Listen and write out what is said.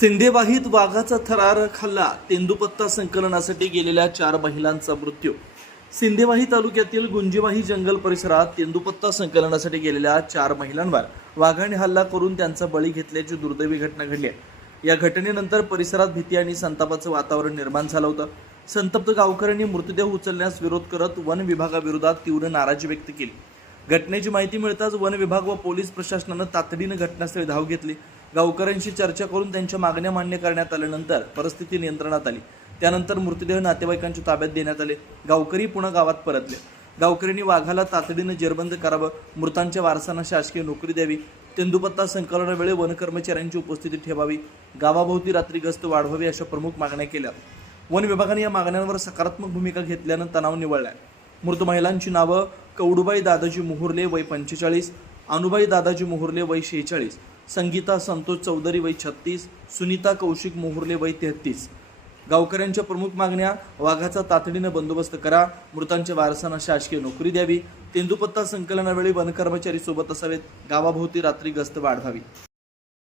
सिंधेवाहीत वाघाचा थरारक हल्ला, तेंदूपत्ता संकलनासाठी गेलेल्या 4 महिलांचा मृत्यू। सिंधेवाही तालुक्यातील गुंजेवाही जंगल परिसरात तेंदूपत्ता संकलनासाठी गेलेल्या 4 महिलांवर वाघाने हल्ला करून त्यांचा बळी घेतल्याची दुर्दैवी घटना घडली आहे। या घटनेनंतर परिसरात भीती आणि संतापाचं वातावरण निर्माण झालं होतं। संतप्त गावकऱ्यांनी मृतदेह उचलण्यास विरोध करत वन विभागाविरोधात तीव्र नाराजी व्यक्त केली। घटनेची माहिती मिळताच वन विभाग व पोलीस प्रशासनानं तातडीनं घटनास्थळी धाव घेतली। गावकऱ्यांशी चर्चा करून त्यांच्या मागण्या मान्य करण्यात आल्यानंतर परिस्थिती नियंत्रणात आली। त्यानंतर मृतदेह नातेवाईकांच्या ताब्यात देण्यात आले। गावकरी पुन्हा गावात परतले। गावकऱ्यांनी वाघाला तातडीनं जेरबंद करावं, मृतांच्या वारसांना शासकीय नोकरी द्यावी, तेंदूपत्ता संकलनावेळी वन कर्मचाऱ्यांची उपस्थिती ठेवावी, गावाभोवती रात्री गस्त वाढवावी अशा प्रमुख मागण्या केल्या। वन विभागाने या मागण्यांवर सकारात्मक भूमिका घेतल्यानं तणाव निवळलाय। मृत महिलांची नावं कवडूबाई दादाजी मोहुर्ले वय 45, अनुबाई दादाजी मोहुर्ले वय 46, संगीता संतोष चौधरी वय 36, सुनीता कौशिक मोहुर्ले वय 33। गावकऱ्यांच्या प्रमुख मागण्या: वाघाचा तातडीनं बंदोबस्त करा, मृतांच्या वारसांना शासकीय नोकरी द्यावी, तेंदूपत्ता संकलनावेळी वन कर्मचारी सोबत असावेत, गावाभोवती रात्री गस्त वाढवावी।